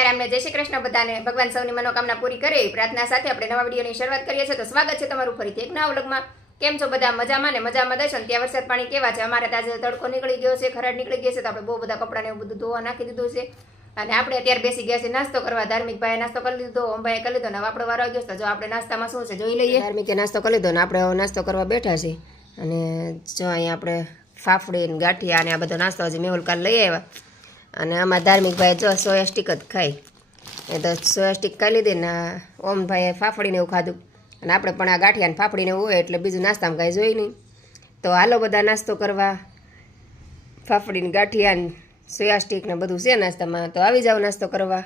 સીતારામ ને જય શ્રી કૃષ્ણ બધાને ભગવાન સૌની મનોકામના પૂરી કરે પ્રાર્થના સાથે આપણે નવા વિડીયોની શરૂઆત કરીએ છીએ. તો સ્વાગત છે તમારું ફરીથી એક નવા વ્લોગમાં. કેમ છો બધા? મજામાં ને? મજામાં દેશો ને? ત્યાં વરસાદ પાણી કેવા છે? અમારે તાજે તડકો નીકળી ગયો છે, ખરાડ નીકળી ગયો છે, તો આપણે બહુ બધા કપડાને એવું બધું ધોવા નાખી દીધું છે. અને આપણે અત્યારે બેસી ગયા છે નાસ્તો કરવા. ધાર્મિક ભાઈએ નાસ્તો કરી લીધો, ઓમભાઈએ કરી લીધો ને આપણો વારો આવી ગયો છે. તો જો આપણે નાસ્તામાં શું છે જોઈ લઈએ. ધાર્મિકે નાસ્તો કરી લીધો ને આપણે નાસ્તો કરવા બેઠા છીએ. અને જો અહીંયા આપણે ફાફડી ને ગાંઠિયા અને આ બધો નાસ્તો હજી મેહુલ કાલ લઈ આવ્યા. અને આમાં ધાર્મિકભાઈ જો સોયા સ્ટીક જ ખાઈ, એ તો સોયા સ્ટીક ખાઈ લીધી ને ઓમભાઈએ ફાફડીને એવું ખાધું. અને આપણે પણ આ ગાંઠિયા ને ફાફડીને એવું હોય એટલે બીજું નાસ્તામાં કાંઈ જોઈ નહીં. તો હાલો બધા નાસ્તો કરવા. ફાફડીને ગાંઠિયા ને સોયા સ્ટીક ને બધું છે નાસ્તામાં, તો આવી જાવ નાસ્તો કરવા.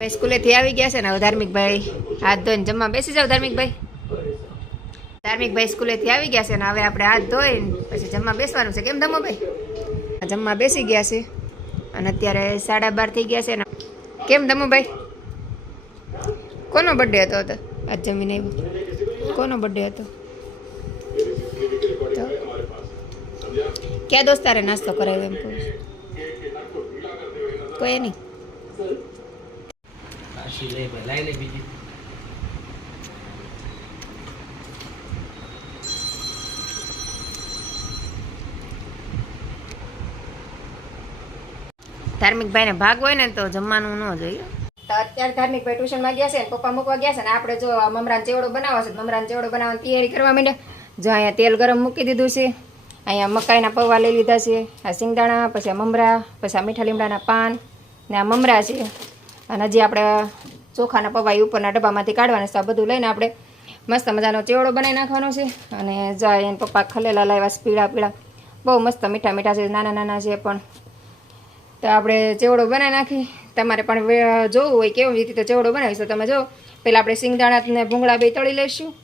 ભાઈ સ્કૂલેથી આવી ગયા છે ને હવે ધાર્મિકભાઈ હાથ ધોઈને જમવા બેસી જાવ. ધાર્મિકભાઈ સ્કૂલેથી આવી ગયા છે ને હવે આપણે હાથ ધોઈને પછી જમવા બેસવાનું છે. કેમ ધમોભાઈ? જમવા બેસી ગયા છે અને અત્યારે 12:30 થઈ ગયા છે ને. કેમ ધમુભાઈ? કોનો બર્થડે હતો? આજ જમીને આવ્યું. કોનો બર્થડે હતો? તો ક્યાં દોસ્તારે નાસ્તો કરાવ્યો એમ કહું? કોઈ નહીં. ધાર્મિકભાઈને ભાગ હોય ને તો જમવાનું ન જોઈએ. તો અત્યારે ધાર્મિકભાઈ ટ્યુશનમાં ગયા છે ને પપ્પા મૂકવા ગયા છે ને આપણે જો મમરાનો ચેવડો બનાવવા છે. મમરાનો ચેવડો બનાવવાની તૈયારી કરવા માંડ્યા. જો અહીંયા તેલ ગરમ મૂકી દીધું છે. અહીંયા મકાઈના પૌવા લઈ લીધા છે. આ સિંગદાણા, પછી આ મમરા, પછી આ મીઠા લીમડાના પાન ને આ મમરા છે. અને હજી આપણે ચોખાના પૌવા ઉપરના ડબ્બામાંથી કાઢવાના છે. આ બધું લઈને આપણે મસ્ત મજાનો ચેવડો બનાવી નાખવાનો છે. અને જો એને પપ્પા ખલેલા લાવ્યા છે પીળા પીળા, બહુ મસ્ત મીઠા મીઠા છે, નાના નાના છે પણ. તો આપણે ચેવડો બનાવી નાખી. તમારે પણ જોવું હોય કેવી રીતે તો ચેવડો બનાવીશું તમે જો. પહેલાં આપણે સિંગદાણા ને ભૂંગળા બે તળી લઈશું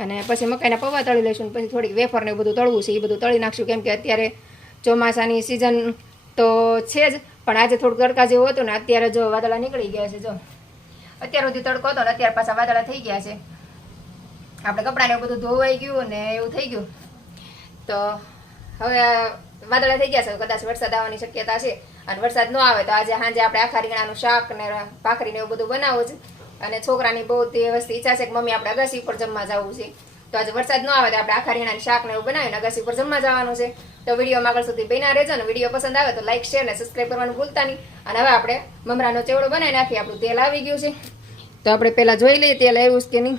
અને પછી મકાઈના પૌવા તળી લઈશું. પછી થોડીક વેફરને એવું બધું તળવું છે એ બધું તળી નાખશું. કેમ કે અત્યારે ચોમાસાની સિઝન તો છે જ, પણ આજે થોડુંક તડકા જેવું હતું ને અત્યારે જો વાદળા નીકળી ગયા છે. જો અત્યાર સુધી તડકો હતો ને અત્યારે પાછા વાદળા થઈ ગયા છે. આપણે કપડાને એવું બધું ધોવાઈ ગયું ને એવું થઈ ગયું. તો હવે વાદળા થઈ ગયા છે, કદાચ વરસાદ આવવાની શક્યતા છે. અને વરસાદ ન આવે તો આજે સાંજે આપણે આખા રીંગણાનું શાક ને ભાખરીને એવું બધું બનાવવું છે. અને છોકરાની બહુ તે વસ્તુ ઈચ્છા છે કે મમ્મી આપણે અગાસી ઉપર જમવા જવું છે. તો આજે વરસાદ ન આવે તો આપણે આખા રીંગણાનું શાક ને એવું બનાવીને અગાસી ઉપર જમવા જવાનું છે. તો વિડીયોમાં આગળ સુધી બન્યા રહેજો ને. વિડીયો પસંદ આવે તો લાઈક, શેર ને સબસ્ક્રાઈબ કરવાનું ભૂલતા નહીં. અને હવે આપણે મમરાનો ચેવડો બનાવી નાખીએ. આપણું તેલ આવી ગયું છે તો આપણે પહેલાં જોઈ લઈએ તેલ આવ્યું છે કે નહીં.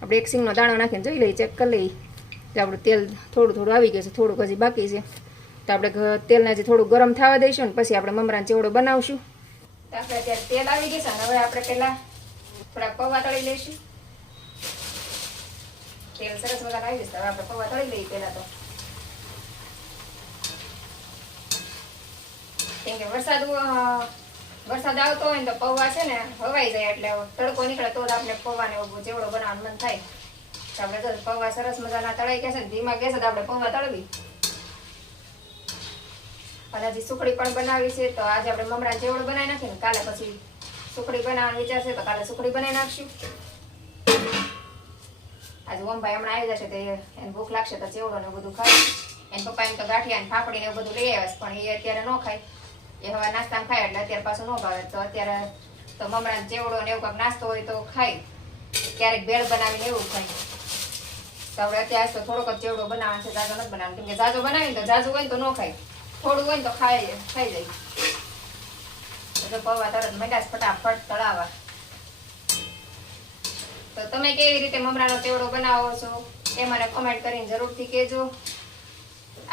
આપણે એક સિંગનો દાણો નાખીને જોઈ લઈએ, ચેક કરી લઈએ. તો આપણું તેલ થોડું આવી ગયું છે, થોડુંક હજી બાકી છે. તો આપણે તેલને હજી થોડું ગરમ થવા દઈશું ને પછી આપણે મમરાનો ચેવડો બનાવશું. તો આપણે અત્યારે તેલ આવી ગયું છે ને હવે આપણે પહેલાં થોડાક પૌવા તળી લઈશું. તેલ સરસ મજાનું આવી જશે. હવે આપણે પૌવા તળી લઈએ પહેલાં તો. કેમ કે વરસાદ આવતો હોય ને તો પૌવા છે ને હવાઈ જાય એટલે તડકો નીકળે તો જ આપણે પૌવાને ચેવડો બનાવવાનું મન થાય. તો આપણે જો પૌવા સરસ મજાના તળાઈ ગયા છે ને ધીમા ગેસે તો આપણે પૌવા તળવી. અને હજી સુખડી પણ બનાવી છે. તો આજે આપણે મમરાનો ચેવડો બનાવી નાખીએ ને કાલે પછી સુખડી બનાવવાનો વિચાર છે તો કાલે સુખડી બનાવી નાખશું. આજે ઓમભાઈ હમણાં આવી જશે તો એને ભૂખ લાગશે તો ચેવડો ને બધું ખાય. એને પપ્પા એમ તો ગાંઠિયા ને ફાફડી ને એવું બધું લઈ આવ્યા પણ એ અત્યારે ન ખાય. એ હવે નાસ્તામાં ખાય એટલે અત્યારે પાછું ન ભાવે. તો અત્યારે તો મમરાનો ચેવડો ને એવું કંઈક નાસ્તો હોય તો ખાય, ક્યારેક ભેળ બનાવીને એવું ખાય. તો આપણે અત્યારે તો થોડોક જ ચેવડો બનાવવાનો છે, જાજો નથી બનાવવાનો. કેમ કે જાજો બનાવીને તો જાજુ હોય ને તો ન ખાય, થોડું હોય ને તો ખાઈ જાય. તો પૌવા તરત મટાશ ફટાફટ તળાવા. તો તમે કેવી રીતે મમરાનો ચેવડો બનાવો છો એ મને કોમેન્ટ કરીને જરૂરથી કહેજો.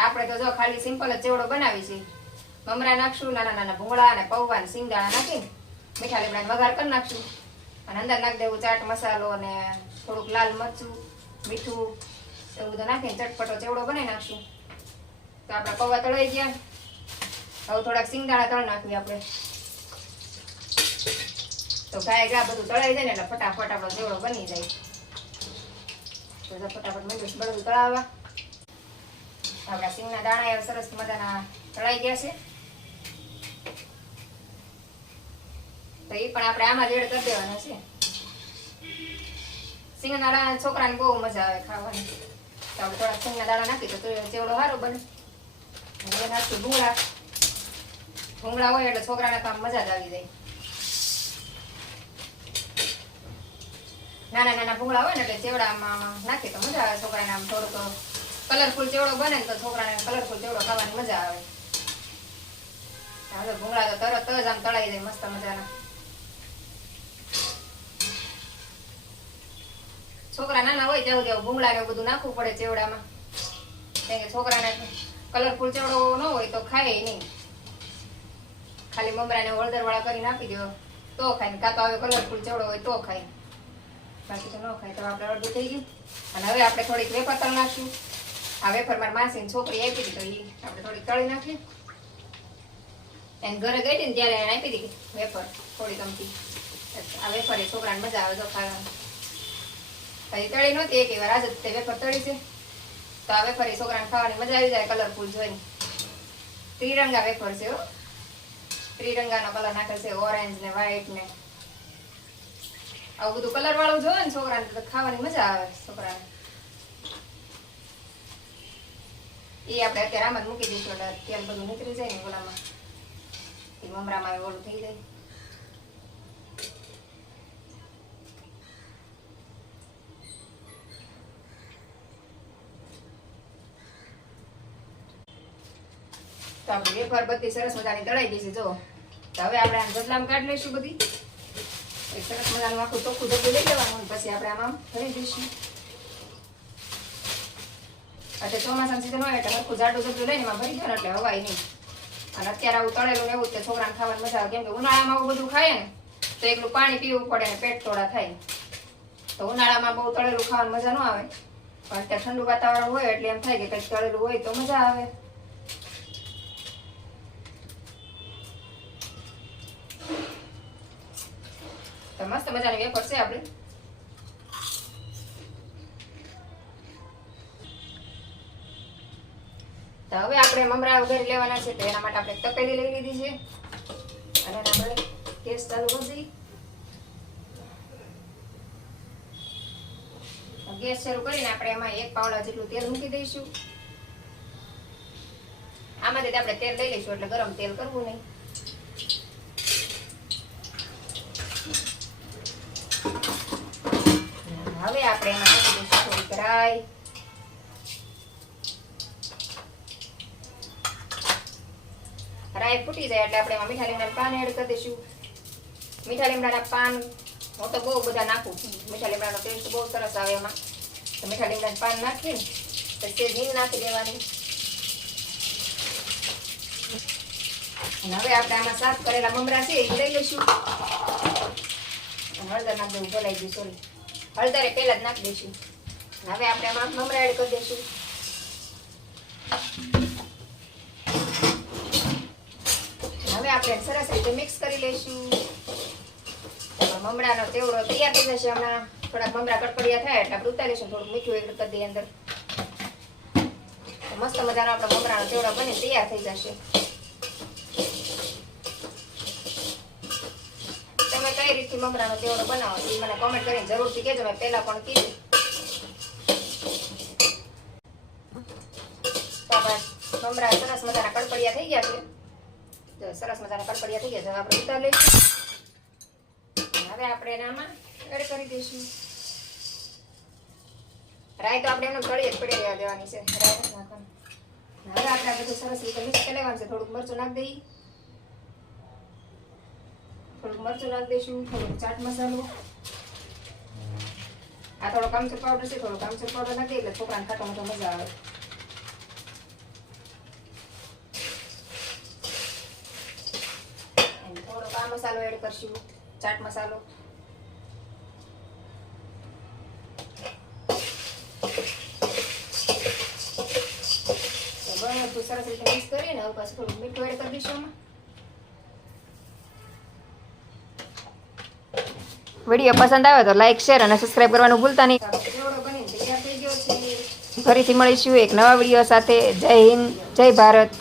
આપણે તો જો ખાલી સિમ્પલ જ ચેવડો બનાવી છે. મમરા નાખશું, નાના નાના ભૂંગળા અને પૌવા ને સિંગદાણા નાખીને મીઠા લીમડાનો વઘાર કરી નાખશું. અને અંદર નાખી દેવું ચાટ મસાલો અને થોડુંક લાલ મરચું, મીઠું એવું બધું નાખીને ચટપટો ચેવડો બનાવી નાખશું. તો આપણા પૌવા તળાઈ ગયા. હવે થોડાક સિંગદાણા તળ નાખવી આપણે. તો ગાય બધું તળાઈ જાય ને એટલે ફટાફટ આપણો ચેવડો બની જાય. તો ફટાફટ મંજૂર બધું તળાવવા. આપણા સિંગના દાણા સરસ મજાના તળાઈ ગયા છે. તો એ પણ આપણે આમાં જ એડ કરી દેવાના છે. સિંગના દાણા છોકરાને બહુ મજા આવે ખાવાની. તો આપણે થોડાક સિંગના દાણા નાખી તો ચેવડો સારો બને. નાખશું ભૂંગળા હોય એટલે છોકરાને તો આમ મજા જ આવી જાય. નાના નાના ભૂંગળા હોય ને એટલે ચેવડામાં નાખીએ તો મજા આવે છોકરાને. આમ થોડુંક કલરફુલ ચેવડો બને ને તો છોકરાને કલરફુલ ચેવડો ખાવાની મજા આવે. હવે ભૂંગળા તો તરત જ આમ તળાઈ જાય મસ્ત મજાના. છોકરા નાના હોય ત્યાં સુધી ભૂંગળા ને બધું નાખવું પડે ચેવડામાં. કારણ કે છોકરાને કલરફુલ ચેવડો ન હોય તો ખાય નહીં. ખાલી મમરાને હળદર વાળા કરીને આપી દો તો ખાય, કાં તો હવે કલરફુલ ચેવડો હોય તો ખાય, બાકી તો ન ખાય. તો આપણે અડધું થઈ ગયું. અને હવે આપણે થોડીક વેફર તળ નાખશું. આ વેફર મારી માસીની છોકરી આપી હતી તો એ આપણે થોડીક તળી નાખીએ. એને ઘરે ગઈ હતી ને ત્યારે એને આપી હતી વેફર થોડી ગમતી. આ વેફર એ છોકરાને મજા આવે તો ખાવાની. પછી તળી નહોતી એક વાર, આજે તે વેફર તળી છે તો આ વેફર એ છોકરાને ખાવાની મજા આવી જાય કલરફુલ જોઈને. ત્રિરંગા વેફર છે હો, ત્રિરંગાનો કલર નાખે છે, ઓરેન્જ ને વ્હાઈટ ને આવું બધું કલર વાળું જોવે ને છોકરાને તો ખાવાની મજા આવે છોકરાને. એ આપણે અત્યારે આમાં જ મૂકી દઈશું એટલે તેલ બધું નીકળી જાય ને ઓલામાં, એ મમરામાં ઓલું થઈ જાય. તો આપણે વેફર બધી સરસ મજાની તળાઈ દઈશું. જો તો હવે આપણે આમ જબલામાં કાઢી લઈશું બધી. એક સરસ મજાનું આખું ચોખ્ખું જબલું લઈ લેવાનું, પછી આપણે આમાં ભરી દઈશું. એટલે ચોમાસાની સીઝન હોય એટલે આખું જાડું જબલું લઈને એમાં ભરી દો ને એટલે હવાય નહીં. અને અત્યારે આવું તળેલું ને એવું જ છોકરાને ખાવાની મજા આવે. કેમ કે ઉનાળામાં આવું બધું ખાય ને તો એકલું પાણી પીવું પડે ને પેટ તોડા થાય. તો ઉનાળામાં બહુ તળેલું ખાવાની મજા ન આવે. પણ અત્યારે ઠંડુ વાતાવરણ હોય એટલે એમ થાય કે કંઈક તળેલું હોય તો મજા આવે. તો મસ્ત મજાની વેફર છે આપણી. તો હવે આપણે મમરા વગેરે લેવાના છે તો એના માટે આપણે તપેલી લઈ લીધી છે. અને આપણે ગેસ ચાલુ કરી દઈએ. ગેસ શરૂ કરીને આપણે એમાં 1 પાવડા જેટલું તેલ મૂકી દઈશું. આમાંથી આપણે તેલ લઈ લઈશું એટલે ગરમ તેલ કરવું નહીં. હવે આપણે એમાં નાખી દઈશું થોડીક રાઈ. રાઈ ફૂટી જાય એટલે આપણે એમાં મીઠા લીમડાના પાન એડ કરી દઈશું. મીઠા લીમડાના પાન હું તો બહુ બધા નાખું. મીઠા લીમડાનો ટેસ્ટ બહુ સરસ આવે એમાં. તો મીઠા લીમડાના પાન નાખીને પછી હિંગ નાખી દેવાની. અને હવે આપણે આમાં સાફ કરેલા મમરા છે એ લઈ લઈશું. હળદર નાખી દેવું ભલાઈ ગયું, સોરી હળદર એ પહેલા જ નાખી દઈશું. હવે આપણે આમાં મમરા એડ કરી દઈશું. હવે આપણે સરસ રીતે મિક્સ કરી લઈશું. મમરાનો ચેવડો તૈયાર થઈ જશે. હમણાં થોડાક મમરા કડકડિયા થાય એટલે આપણે ઉતારી લઈશું. થોડુંક મીઠું એડ કરી દઈએ અંદર. મસ્ત મજાનો આપણો મમરાનો ચેવડો બની તૈયાર થઈ જશે. તમે કઈ રીતથી મમરાનો ચેવડો બનાવો એ મને કોમેન્ટ કરીને જરૂરથી કહેજો. મેં પહેલા પણ કીધું. તો આપણે મમરા સરસ મજાના કડકડિયા થઈ ગયા છે. સરસ મજાના કડકડિયા થઈ ગયા છે. આપણે ઉતારી લઈશું. હવે આપણે એનામાં એડ કરી દઈશું. રાઈ તો આપણે એનું તળીએ જ પડી રહેવા દેવાની છે. રાઈ નાખવાનું. હવે આપણે બધું સરસ રીતે મિક્સ કરી લેવાનું છે. થોડુંક મરચું નાખી દઈએ. થોડુંક મરચું નાખી દઈશું. થોડુંક ચાટ મસાલો. આ થોડોક આમચૂર પાવડર છે. થોડોક આમચૂર પાવડર નાખી દઈએ એટલે છોકરાને ખાવામાં તો મજા આવે. થોડોક આ મસાલો એડ કરશું, ચાટ મસાલો. બધું સરસ રીતે મિક્સ કરીને હવે પાછું થોડું મીઠું એડ કરી દઈશું. વિડીયો પસંદ આવે તો લાઈક, શેર અને સબસ્ક્રાઇબ કરવાનું ભૂલતા નહીં. ચેવડો બનીને તૈયાર થઈ ગયો છે. ફરીથી મળીશું એક નવા વિડીયો સાથે. જય હિન્દ, જય ભારત.